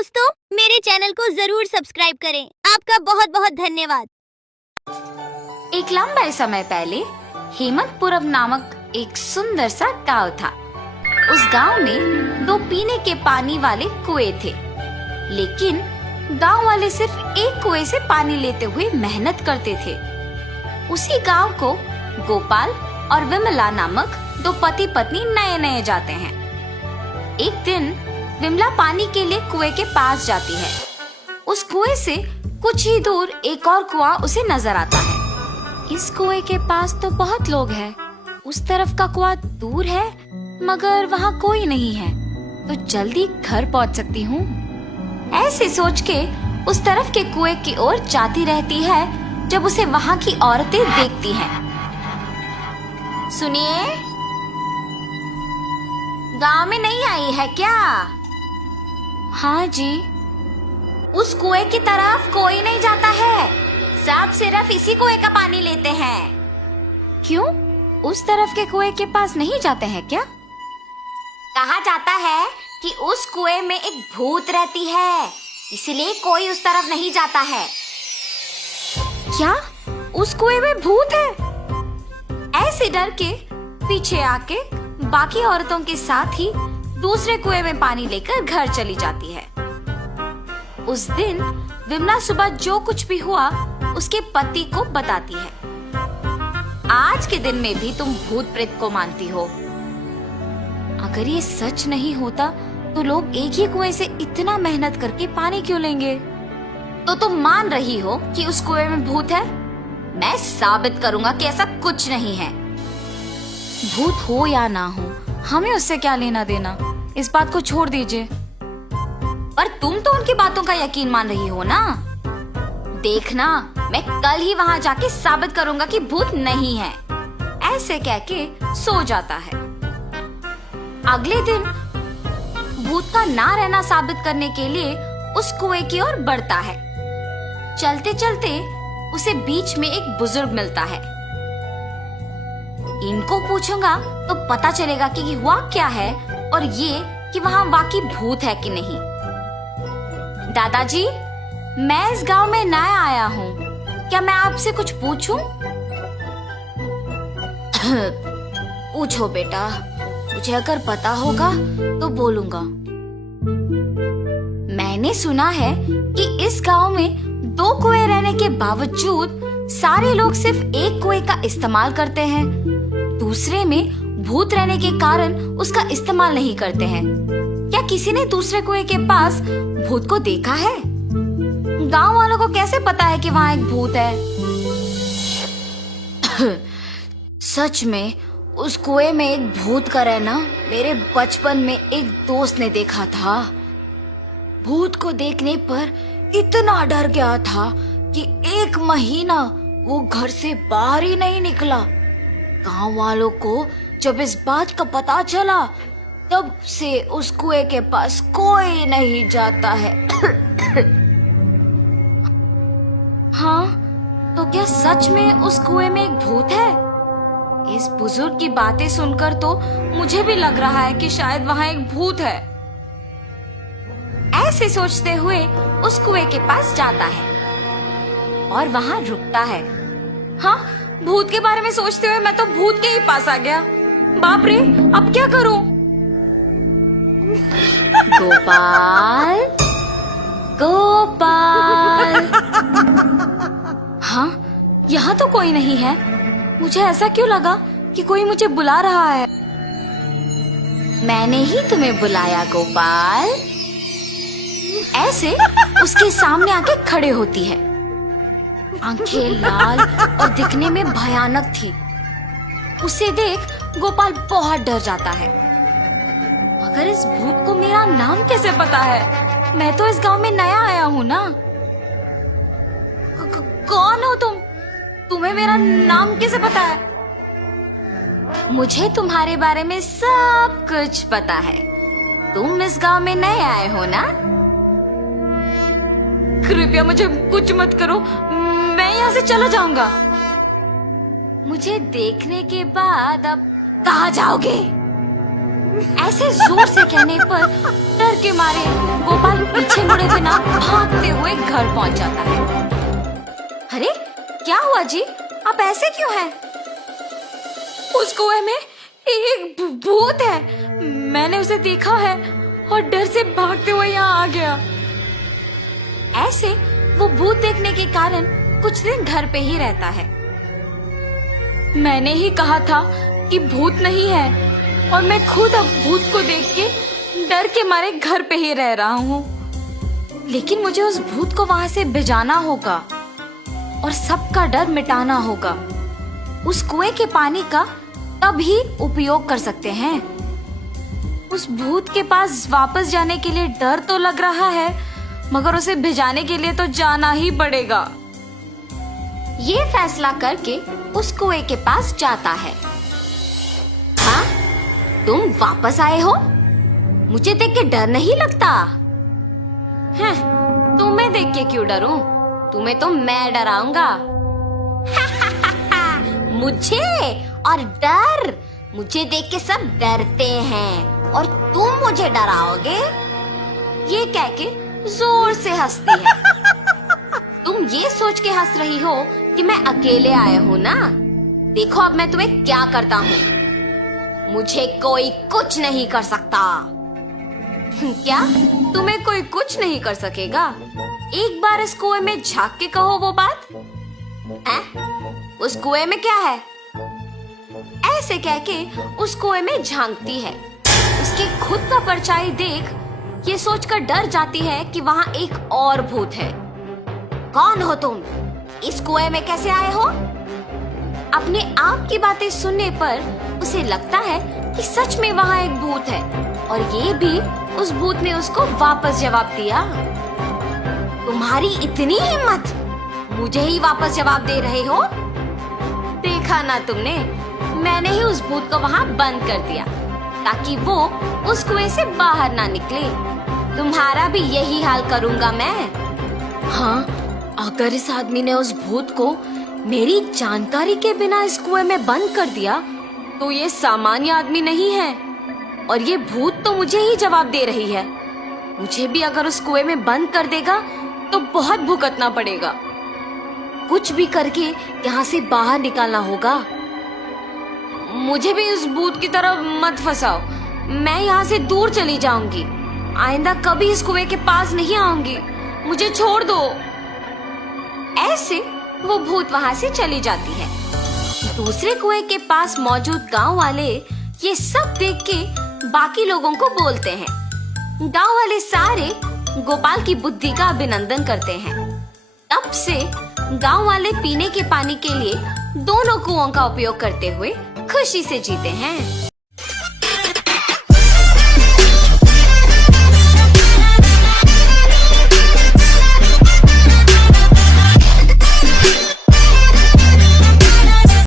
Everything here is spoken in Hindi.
दोस्तों, मेरे चैनल को जरूर सब्सक्राइब करें। आपका बहुत बहुत धन्यवाद। एक लंबे समय पहले हेमंतपुरम नामक एक सुंदर सा गांव था। उस गांव में 2 पीने के पानी वाले कुएं थे, लेकिन गांव वाले सिर्फ एक कुएं से पानी लेते हुए मेहनत करते थे। उसी गांव को गोपाल और विमला नामक 2 पति पत्नी नए नए जाते हैं। एक दिन विमला पानी के लिए कुएं के पास जाती है। उस कुएं से कुछ ही दूर एक और कुआं उसे नजर आता है। इस कुएं के पास तो बहुत लोग हैं, उस तरफ का कुआं दूर है मगर वहाँ कोई नहीं है, तो जल्दी घर पहुँच सकती हूँ। ऐसे सोच के उस तरफ के कुएं की ओर जाती रहती है जब उसे वहाँ की औरतें देखती हैं। सुनिए, गांव में नहीं आई है क्या? हाँ जी। उस कुएं की तरफ कोई नहीं जाता है, सब सिर्फ इसी कुएं का पानी लेते हैं। क्यों? उस तरफ के कुएं के पास नहीं जाते हैं क्या? कहा जाता है कि उस कुएं में एक भूत रहती है, इसलिए कोई उस तरफ नहीं जाता है। क्या? उस कुएं में भूत है? ऐसे डर के पीछे आके बाकी औरतों के साथ ही दूसरे कुएं में पानी लेकर घर चली जाती है। उस दिन विमला सुबह जो कुछ भी हुआ उसके पति को बताती है। आज के दिन में भी तुम भूत प्रेत को मानती हो। अगर ये सच नहीं होता तो लोग एक ही कुएं से इतना मेहनत करके पानी क्यों लेंगे? तो तुम मान रही हो कि उस कुएं में भूत है? मैं साबित करूंगा कि ऐसा कुछ नहीं है। भूत हो या ना हो, हमें उससे क्या लेना देना, इस बात को छोड़ दीजिए। पर तुम तो उनकी बातों का यकीन मान रही हो ना? देखना, मैं कल ही वहाँ जाके साबित करूंगा कि भूत नहीं है। ऐसे कह के सो जाता है। अगले दिन भूत का ना रहना साबित करने के लिए उस कुएं की ओर बढ़ता है। चलते चलते उसे बीच में एक बुजुर्ग मिलता है। इनको पूछूंगा तो पता चलेगा कि हुआ क्या है और ये कि वहाँ वाकई भूत है कि नहीं। दादाजी, मैं इस गांव में नया आया हूँ, क्या मैं आपसे कुछ पूछूं? पूछो बेटा, मुझे अगर पता होगा तो बोलूंगा। मैंने सुना है कि इस गांव में 2 कुएं रहने के बावजूद सारे लोग सिर्फ एक कुएं का इस्तेमाल करते हैं, दूसरे में भूत रहने के कारण उसका इस्तेमाल नहीं करते हैं। क्या किसी ने दूसरे कुएं के पास भूत को देखा है? गांव वालों को कैसे पता है कि वहाँ एक भूत है? सच में उस कुएं में एक भूत का रहना मेरे बचपन में एक दोस्त ने देखा था। भूत को देखने पर इतना डर गया था कि 1 महीना वो घर से बाहर ही नहीं निकला। गांव वालों को जब इस बात का पता चला तब से उस कुएं के पास कोई नहीं जाता है। हाँ, तो क्या सच में उस कुएं में एक भूत है? इस बुजुर्ग की बातें सुनकर तो मुझे भी लग रहा है कि शायद वहाँ एक भूत है। ऐसे सोचते हुए उस कुएं के पास जाता है और वहाँ रुकता है। हाँ, भूत के बारे में सोचते हुए मैं तो भूत के ही पास आ गया। बाप रे, अब क्या करूं? गोपाल, गोपाल। हाँ, यहाँ तो कोई नहीं है। मुझे ऐसा क्यों लगा कि कोई मुझे बुला रहा है? मैंने ही तुम्हें बुलाया गोपाल। ऐसे उसके सामने आके खड़े होती है। आंखें लाल और दिखने में भयानक थी। उसे देख गोपाल बहुत डर जाता है। मगर इस भूत को मेरा नाम कैसे पता है? मैं तो इस गांव में नया आया हूँ ना। कौन हो तुम? तुम्हें मेरा नाम कैसे पता है? मुझे तुम्हारे बारे में सब कुछ पता है। तुम इस गांव में नए आए हो ना? कृपया मुझे कुछ मत करो, मैं यहाँ से चला जाऊंगा। मुझे देखने के बाद अब कहाँ जाओगे? ऐसे जोर से कहने पर डर के मारे गोपाल पीछे मुड़ कुत्ता भागते हुए घर पहुंच जाता है। अरे क्या हुआ जी, आप ऐसे क्यों हैं? उस कुएं में एक भूत है, मैंने उसे देखा है और डर से भागते हुए यहाँ आ गया। ऐसे वो भूत देखने के कारण कुछ दिन घर पे ही रहता है। मैंने ही कहा था कि भूत नहीं है और मैं खुद अब भूत को देख के डर के मारे घर पे ही रह रहा हूँ। लेकिन मुझे उस भूत को वहां से भिजाना होगा और सबका डर मिटाना होगा। उस कुएं के पानी का तभी उपयोग कर सकते हैं। उस भूत के पास वापस जाने के लिए डर तो लग रहा है, मगर उसे भिजाने के लिए तो जाना ही पड़ेगा। ये फैसला करके उस कुएं के पास जाता है। हाँ, तुम वापस आए हो? मुझे देख के डर नहीं लगता? हैं, तुम्हें देख के क्यों डरूं? तुम्हें तो मैं डराऊंगा। मुझे और डर? मुझे देख के सब डरते हैं और तुम मुझे डराओगे? ये कह के जोर से हंसती है। तुम ये सोच के हंस रही हो कि मैं अकेले आया हूँ ना? देखो अब मैं तुम्हें क्या करता हूँ। मुझे कोई कुछ नहीं कर सकता। क्या तुम्हें कोई कुछ नहीं कर सकेगा? एक बार इस कुएं में झांक के कहो वो बात। उस कुएं में क्या है? ऐसे कह के उस कुएं में झांकती है। उसके खुद का परछाई देख ये सोचकर डर जाती है कि वहाँ एक और भूत है। कौन हो तुम? इस कुएं में कैसे आए हो? अपने आप की बातें सुनने पर उसे लगता है कि सच में वहाँ एक भूत है और ये भी उस भूत ने उसको वापस जवाब दिया। तुम्हारी इतनी हिम्मत, मुझे ही वापस जवाब दे रहे हो? देखा ना तुमने, मैंने ही उस भूत को वहाँ बंद कर दिया ताकि वो उस कुएं से बाहर ना निकले। तुम्हारा भी यही हाल करूँगा मैं। हाँ, अगर इस आदमी ने उस भूत को मेरी जानकारी के बिना इस कुएं में बंद कर दिया तो ये सामान्य आदमी नहीं है और ये भूत तो मुझे ही जवाब दे रही है। मुझे भी अगर उस कुएं में बंद कर देगा तो बहुत भुगतना पड़ेगा। कुछ भी करके यहाँ से बाहर निकालना होगा। मुझे भी उस भूत की तरह मत फंसाओ। मैं यहाँ से दूर चली जाऊंगी। आइंदा कभी इस कुएं के पास नहीं आऊंगी। मुझे छोड़ दो। ऐसे वो भूत वहाँ से चली जाती है। दूसरे कुएं के पास मौजूद गांव वाले ये सब देख के बाकी लोगों को बोलते हैं। गांव वाले सारे गोपाल की बुद्धि का अभिनंदन करते हैं। तब से गांव वाले पीने के पानी के लिए दोनों कुओं का उपयोग करते हुए खुशी से जीते हैं।